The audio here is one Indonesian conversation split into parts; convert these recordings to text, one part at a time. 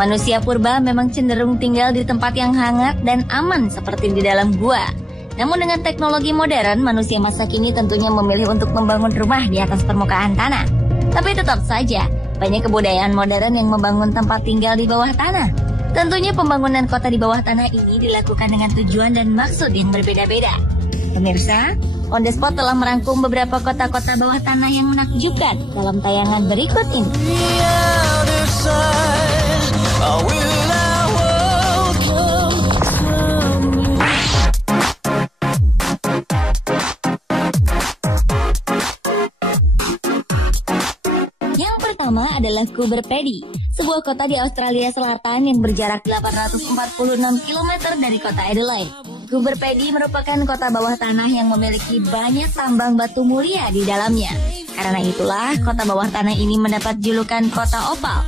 Manusia purba memang cenderung tinggal di tempat yang hangat dan aman seperti di dalam gua. Namun dengan teknologi modern, manusia masa kini tentunya memilih untuk membangun rumah di atas permukaan tanah. Tapi tetap saja, banyak kebudayaan modern yang membangun tempat tinggal di bawah tanah. Tentunya pembangunan kota di bawah tanah ini dilakukan dengan tujuan dan maksud yang berbeda-beda. Pemirsa, On The Spot telah merangkum beberapa kota-kota bawah tanah yang menakjubkan dalam tayangan berikut ini. Yang pertama adalah Coober Pedy, sebuah kota di Australia Selatan yang berjarak 846 km dari kota Adelaide. Coober Pedy merupakan kota bawah tanah yang memiliki banyak tambang batu mulia di dalamnya. Karena itulah kota bawah tanah ini mendapat julukan kota opal.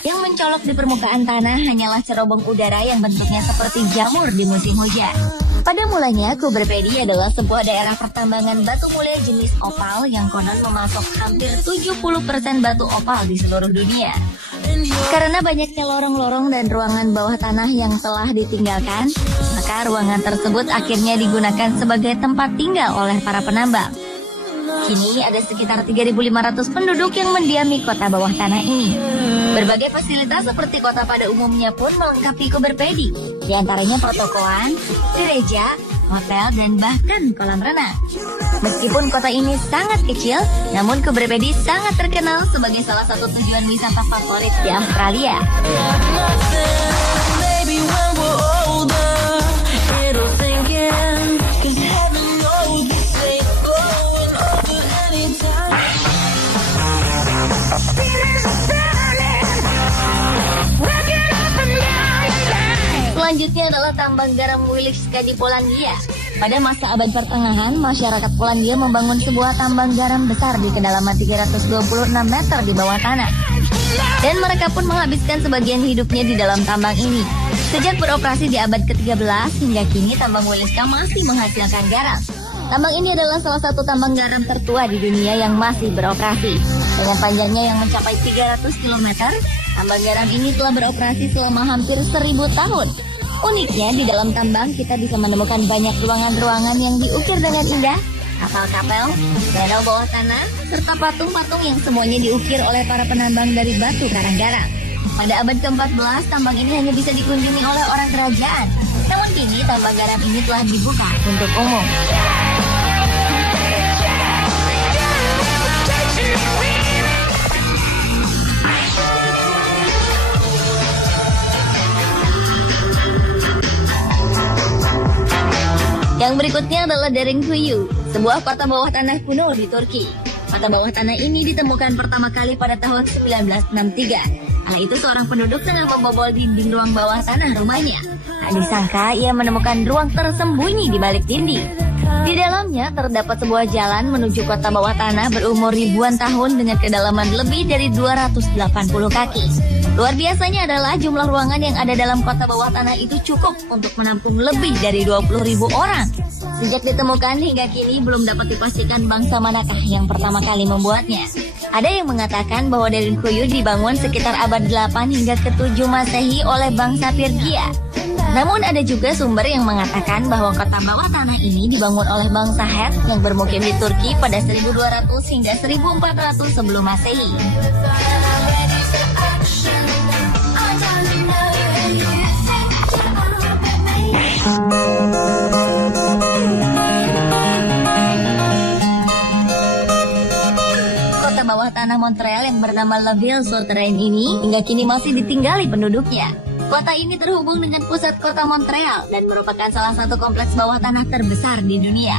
Yang mencolok di permukaan tanah hanyalah cerobong udara yang bentuknya seperti jamur di musim hujan. Pada mulanya, Coober Pedy adalah sebuah daerah pertambangan batu mulia jenis opal yang konon memasok hampir 70% batu opal di seluruh dunia. Karena banyaknya lorong-lorong dan ruangan bawah tanah yang telah ditinggalkan, maka ruangan tersebut akhirnya digunakan sebagai tempat tinggal oleh para penambang. Kini ada sekitar 3.500 penduduk yang mendiami kota bawah tanah ini. Berbagai fasilitas seperti kota pada umumnya pun melengkapi Coober Pedy, di antaranya pertokoan, gereja, hotel, dan bahkan kolam renang. Meskipun kota ini sangat kecil, namun Coober Pedy sangat terkenal sebagai salah satu tujuan wisata favorit di Australia. Selanjutnya adalah tambang garam Wieliczka di Polandia. Pada masa abad pertengahan, masyarakat Polandia membangun sebuah tambang garam besar di kedalaman 326 meter di bawah tanah. Dan mereka pun menghabiskan sebagian hidupnya di dalam tambang ini. Sejak beroperasi di abad ke-13 hingga kini tambang Wieliczka masih menghasilkan garam. Tambang ini adalah salah satu tambang garam tertua di dunia yang masih beroperasi. Dengan panjangnya yang mencapai 300 km, tambang garam ini telah beroperasi selama hampir 1000 tahun. Uniknya, di dalam tambang kita bisa menemukan banyak ruangan-ruangan yang diukir dengan indah, kapal-kapal, danau bawah tanah, serta patung-patung yang semuanya diukir oleh para penambang dari batu karang garam. Pada abad ke-14, tambang ini hanya bisa dikunjungi oleh orang kerajaan. Namun kini, tambang garam ini telah dibuka untuk umum. Yang berikutnya adalah Derinkuyu, sebuah kota bawah tanah kuno di Turki. Kota bawah tanah ini ditemukan pertama kali pada tahun 1963. Kala itu seorang penduduk tengah membobol dinding ruang bawah tanah rumahnya. Tak disangka ia menemukan ruang tersembunyi di balik dinding. Di dalamnya terdapat sebuah jalan menuju kota bawah tanah berumur ribuan tahun dengan kedalaman lebih dari 280 kaki. Luar biasanya adalah jumlah ruangan yang ada dalam kota bawah tanah itu cukup untuk menampung lebih dari 20.000 orang. Sejak ditemukan hingga kini belum dapat dipastikan bangsa manakah yang pertama kali membuatnya. Ada yang mengatakan bahwa Derinkuyu dibangun sekitar abad 8 hingga ke-7 Masehi oleh bangsa Pirgia. Namun ada juga sumber yang mengatakan bahwa kota bawah tanah ini dibangun oleh bangsa Het yang bermukim di Turki pada 1200 hingga 1400 sebelum Masehi. Kota bawah tanah Montreal yang bernama La Ville-sur-Seine ini hingga kini masih ditinggali penduduknya. Kota ini terhubung dengan pusat kota Montreal dan merupakan salah satu kompleks bawah tanah terbesar di dunia.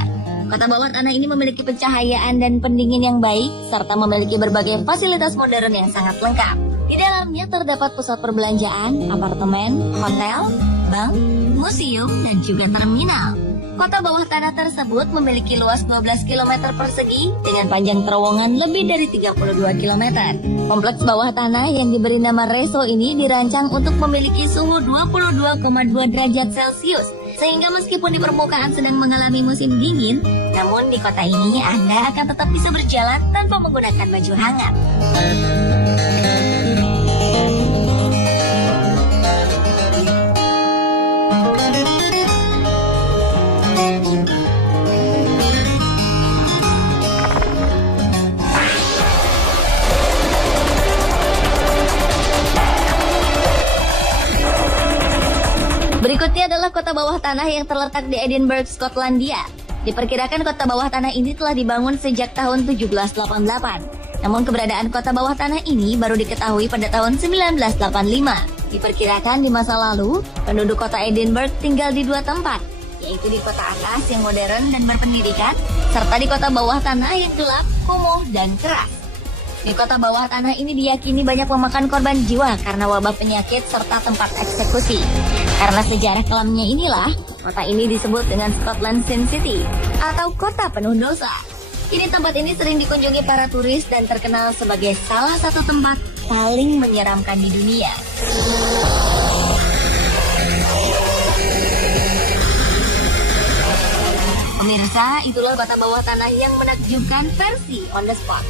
Kota bawah tanah ini memiliki pencahayaan dan pendingin yang baik, serta memiliki berbagai fasilitas modern yang sangat lengkap. Di dalamnya terdapat pusat perbelanjaan, apartemen, hotel, bank, museum, dan juga terminal. Kota bawah tanah tersebut memiliki luas 12 km persegi dengan panjang terowongan lebih dari 32 km. Kompleks bawah tanah yang diberi nama Reso ini dirancang untuk memiliki suhu 22,2 derajat Celcius. Sehingga meskipun di permukaan sedang mengalami musim dingin, namun di kota ini Anda akan tetap bisa berjalan tanpa menggunakan baju hangat. kota bawah tanah yang terletak di Edinburgh, Skotlandia. Diperkirakan kota bawah tanah ini telah dibangun sejak tahun 1788. Namun keberadaan kota bawah tanah ini baru diketahui pada tahun 1985. Diperkirakan di masa lalu, penduduk kota Edinburgh tinggal di dua tempat, yaitu di kota atas yang modern dan berpendidikan, serta di kota bawah tanah yang gelap, kumuh, dan keras. Di kota bawah tanah ini diyakini banyak memakan korban jiwa karena wabah penyakit serta tempat eksekusi. Karena sejarah kelamnya inilah, kota ini disebut dengan Scotland Sin City atau kota penuh dosa. Kini tempat ini sering dikunjungi para turis dan terkenal sebagai salah satu tempat paling menyeramkan di dunia. Pemirsa, itulah kota bawah tanah yang menakjubkan versi On The Spot.